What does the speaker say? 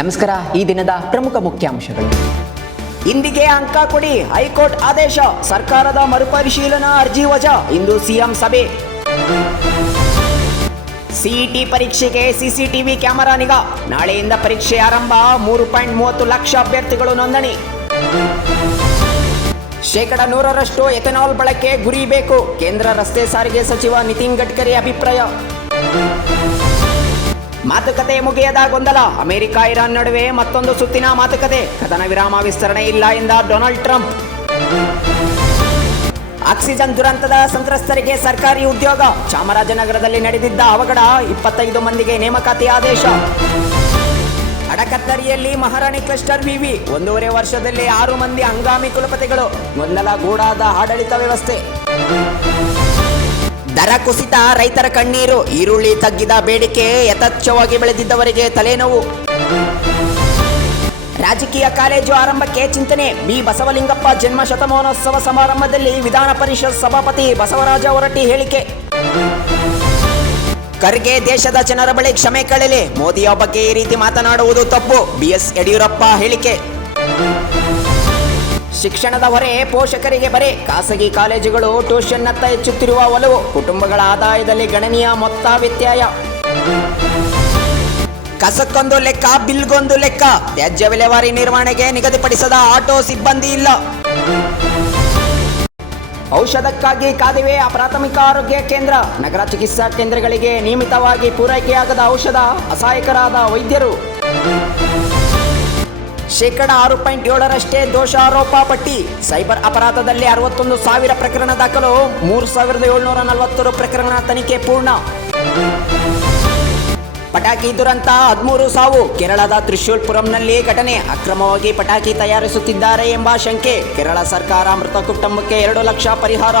ನಮಸ್ಕಾರ. ಈ ದಿನದ ಪ್ರಮುಖ ಮುಖ್ಯಾಂಶಗಳು. ಇಂದಿಗೆ ಅಂಕ ಕೊಡಿ, ಹೈಕೋರ್ಟ್ ಆದೇಶ. ಸರ್ಕಾರದ ಮರುಪರಿಶೀಲನಾ ಅರ್ಜಿ ವಜಾ. ಇಂದು ಸಿಎಂ ಸಭೆ. ಸಿಇಟಿ ಪರೀಕ್ಷೆಗೆ ಸಿಸಿಟಿವಿ ಕ್ಯಾಮೆರಾ ನಿಗಾ. ನಾಳೆಯಿಂದ ಪರೀಕ್ಷೆ ಆರಂಭ. 3.30 ಲಕ್ಷ ಅಭ್ಯರ್ಥಿಗಳು ನೋಂದಣಿ. ಶೇಕಡ 100ರಷ್ಟು ಎಥೆನಾಲ್ ಬಳಕೆ ಗುರಿ ಬೇಕು. ಕೇಂದ್ರ ರಸ್ತೆ ಸಾರಿಗೆ ಸಚಿವ ನಿತಿನ್ ಗಡ್ಕರಿ ಅಭಿಪ್ರಾಯ. ಮಾತುಕತೆ ಮುಗಿಯದ ಗೊಂದಲ. ಅಮೆರಿಕ ಇರಾನ್ ನಡುವೆ ಮತ್ತೊಂದು ಸುತ್ತಿನ ಮಾತುಕತೆ. ಕದನ ವಿರಾಮ ವಿಸ್ತರಣೆ ಇಲ್ಲ ಎಂದ ಡೊನಾಲ್ಡ್ ಟ್ರಂಪ್. ಆಕ್ಸಿಜನ್ ದುರಂತದ ಸಂತ್ರಸ್ತರಿಗೆ ಸರ್ಕಾರಿ ಉದ್ಯೋಗ. ಚಾಮರಾಜನಗರದಲ್ಲಿ ನಡೆದಿದ್ದ ಅವಘಡ. 25 ಮಂದಿಗೆ ನೇಮಕಾತಿ ಆದೇಶ. ಅಡಕತ್ತರಿಯಲ್ಲಿ ಮಹಾರಾಣಿ ಕ್ಲಸ್ಟರ್ ವಿವಿ. 1.5 ವರ್ಷದಲ್ಲಿ 6 ಮಂದಿ ಹಂಗಾಮಿ ಕುಲಪತಿಗಳು. ಗೊಂದಲಗೂಡಾದ ಆಡಳಿತ ವ್ಯವಸ್ಥೆ. ದರ ಕುಸಿತ, ರೈತರ ಕಣ್ಣೀರು. ಈರುಳ್ಳಿ ತಗ್ಗಿದ ಬೇಡಿಕೆ. ಯಥೇಚ್ಛವಾಗಿ ಬೆಳೆದಿದ್ದವರಿಗೆ ತಲೆನೋವು. ರಾಜಕೀಯ ಕಾಲೇಜು ಆರಂಭಕ್ಕೆ ಚಿಂತನೆ. ಬಿ ಬಸವಲಿಂಗಪ್ಪ ಜನ್ಮ ಶತಮಾನೋತ್ಸವ ಸಮಾರಂಭದಲ್ಲಿ ವಿಧಾನ ಪರಿಷತ್ ಸಭಾಪತಿ ಬಸವರಾಜ ಹೊರಟ್ಟಿ ಹೇಳಿಕೆ. ಖರ್ಗೆ ದೇಶದ ಜನರ ಬಳಿ ಕ್ಷಮೆ ಕೇಳಲಿ. ಮೋದಿಯ ಬಗ್ಗೆ ಈ ರೀತಿ ಮಾತನಾಡುವುದು ತಪ್ಪು. ಬಿಎಸ್ ಯಡಿಯೂರಪ್ಪ ಹೇಳಿಕೆ. ಶಿಕ್ಷಣದ ಹೊರೆ ಪೋಷಕರಿಗೆ ಬರೆ. ಖಾಸಗಿ ಕಾಲೇಜುಗಳು ಟ್ಯೂಷನ್ನತ್ತ ಹೆಚ್ಚುತ್ತಿರುವ ಒಲವು. ಕುಟುಂಬಗಳ ಆದಾಯದಲ್ಲಿ ಗಣನೀಯ ಮೊತ್ತ ವ್ಯತ್ಯಯ. ಕಸಕ್ಕೊಂದು ಲೆಕ್ಕ, ಬಿಲ್ಗೊಂದು ಲೆಕ್ಕ. ತ್ಯಾಜ್ಯ ವಿಲೇವಾರಿ ನಿರ್ವಹಣೆಗೆ ನಿಗದಿಪಡಿಸದ ಆಟೋ ಸಿಬ್ಬಂದಿ ಇಲ್ಲ. ಔಷಧಕ್ಕಾಗಿ ಕಾದಿವೆ ಪ್ರಾಥಮಿಕ ಆರೋಗ್ಯ ಕೇಂದ್ರ. ನಗರ ಚಿಕಿತ್ಸಾ ಕೇಂದ್ರಗಳಿಗೆ ನಿಯಮಿತವಾಗಿ ಪೂರೈಕೆಯಾಗದ ಔಷಧ. ಅಸಹಾಯಕರಾದ ವೈದ್ಯರು. ಶೇಕಡ 6.7ರಷ್ಟೇ ದೋಷಾರೋಪ ಪಟ್ಟಿ. ಸೈಬರ್ ಅಪರಾಧದಲ್ಲಿ 61,000 ಪ್ರಕರಣ ದಾಖಲು. 3,740 ಪ್ರಕರಣ ತನಿಖೆ ಪೂರ್ಣ. ಪಟಾಕಿ ದುರಂತ, 13 ಸಾವು. ಕೇರಳದ ತ್ರಿಶೂಲ್ಪುರಂನಲ್ಲಿ ಘಟನೆ. ಅಕ್ರಮವಾಗಿ ಪಟಾಕಿ ತಯಾರಿಸುತ್ತಿದ್ದಾರೆ ಎಂಬ ಶಂಕೆ. ಕೇರಳ ಸರ್ಕಾರ ಮೃತ ಕುಟುಂಬಕ್ಕೆ 2 ಲಕ್ಷ ಪರಿಹಾರ.